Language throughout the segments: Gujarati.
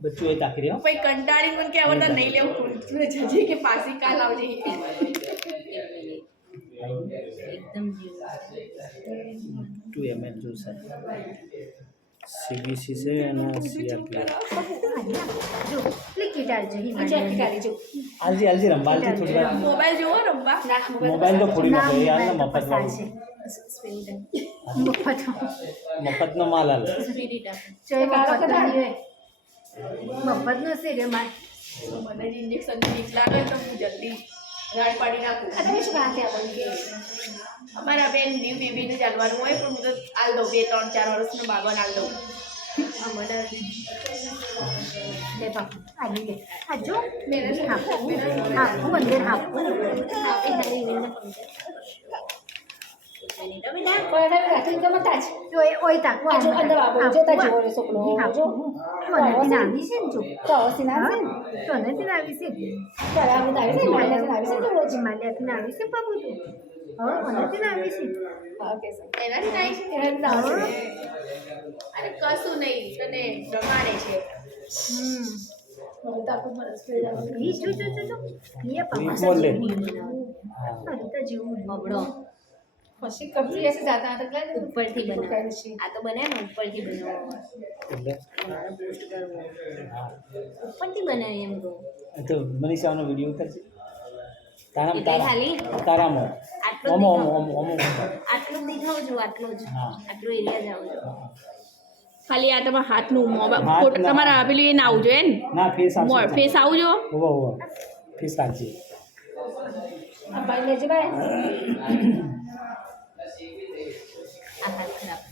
બચ્ચું એ તાકી રહ્યો પછી કંટાળી પણ કે હવે તો નહીં લેવું તું જજે કે પાછી કાલ આવજે એકદમ ટુ ml જ્યુસ છે CBC છે અને CRP જો લિક્વિડ આવજો આલજી રંબાલજી થોડી વાર મોબાઈલ જોવો રંબા મોબાઈલ તો ફોડી નાખો યાર ને મફત મફતનો માલ હાલ મફતનો સિરિયલ માં મને ઇન્જેક્શન બીક લાગે તો હું જલ્દી રાડ પાડી નાખું અમારા બેન ન્યુ બેબીને ચાલવાનું હોય પણ હું તો આલ દઉં 2-3-4 વર્ષનો બાબા આલ દઉં ले बापू आगे ले आजो मेरे हाथ मंदिर हाथ ओय तक आजो अंदर बाबू जो ता जो रे सोकलो जो तो ने नामी से जो तो सिनासे तो ने नामी से चला हम नामी से माले नामी से तो जी माले नामी से बाबू तो और ने नामी से ओके सर એનાથી નાઈ છે અરે કશું નહીં તને રમાડે છે ये जो ये पापा बोल ले अरे तो जीव બબડો પછી કબજી ऐसे जाता था એટલે ઉપરથી બનાવે આ તો બને ને ઉપરથી બનાવવા એટલે પોસ્ટ કરવો હા ઉપરથી બનાવી એમ તો તો મનીષાનો વિડિયો ઉતરશે એટલે ખાલી તારામો આટલું ઓમો આટલું દીખાવ જો આટલું જ હા આટલો એરિયા જાવ જો ખાલી આ તમારા હાથનું હાથના- ફોટો તમારા પેલું એ ના આવજો ને ના ફેસ આવશે ફેસ આવજો હોવો ફેસ આવશે अब भाई ले जे भाई આ હાથ ખરાબ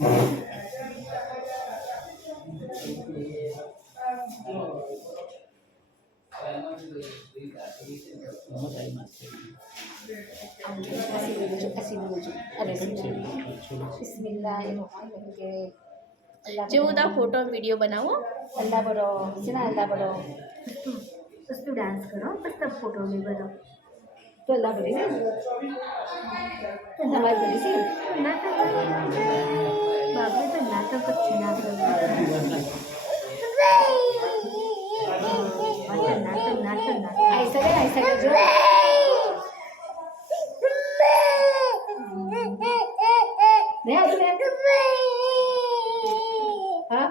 જો હું તારો ફોટો વિડીયો બનાવો अल्लाह बड़ो सिना अल्लाह बड़ो बस तू डांस करो बस तब फोटो ले बनो तो अल्लाह बड़ी से अल्लाह बड़ी से ना तो बाबू तो ना तो कुछ ना तो ना ऐसा कर जो नहीं आज हाँ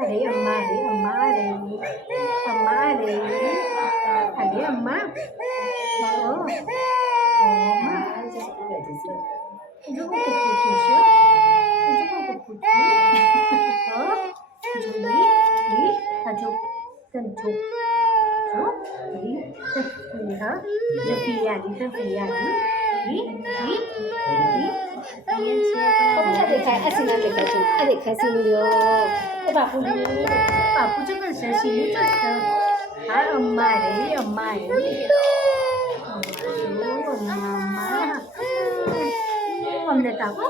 अरे अम्मा रे अम्मा रे अम्मा रे अरे अम्मा जो को पूछो जो को पूछो हाँ जुली ली अजो तंजो जो ली तफिया जफिया ली kamu cak dekat asinan dekat tu dekat sini yo bapu जो kan sini tu hai amma re amma અમને તાકો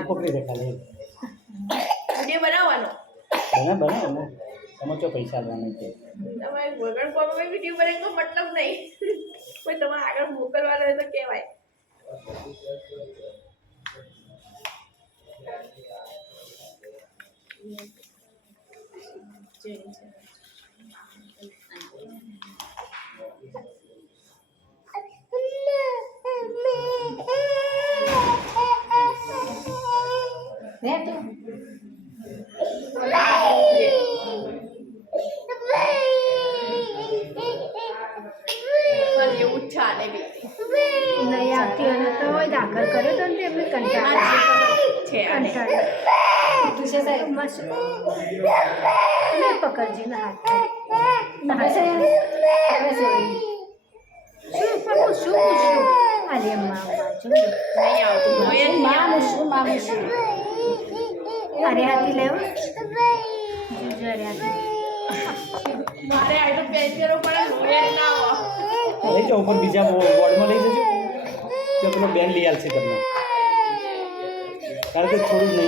પકડી દે ખાલી વિડીયો બનાવવાનો બને તમે ચો પૈસા લેવાના છે તમારે વગર કોમમાં વિડીયો બનાવવાનો મતલબ નહીં કોઈ તમારે આગળ મોકલવાનો હોય તો કહેવાય એવું ચાલે નહીં આવતી અને તો દાખલ કર્યો તો ને એમને કંટાળો છે મસ્ત પકડજી ના હાથ શું પૂછ્યું અરે મામા નહીં આવતું હોય જ નહીં મામુશું અરે હાથી લેવું અરે હાથી મારે આ તો પેન્જરો પણ હોય જ ના આવો લઈ જાઓ પણ બીજા વોર્ડમાં લઈ જજો તો પેલો બેન લઈ આવશે તમને કારણ કે થોડું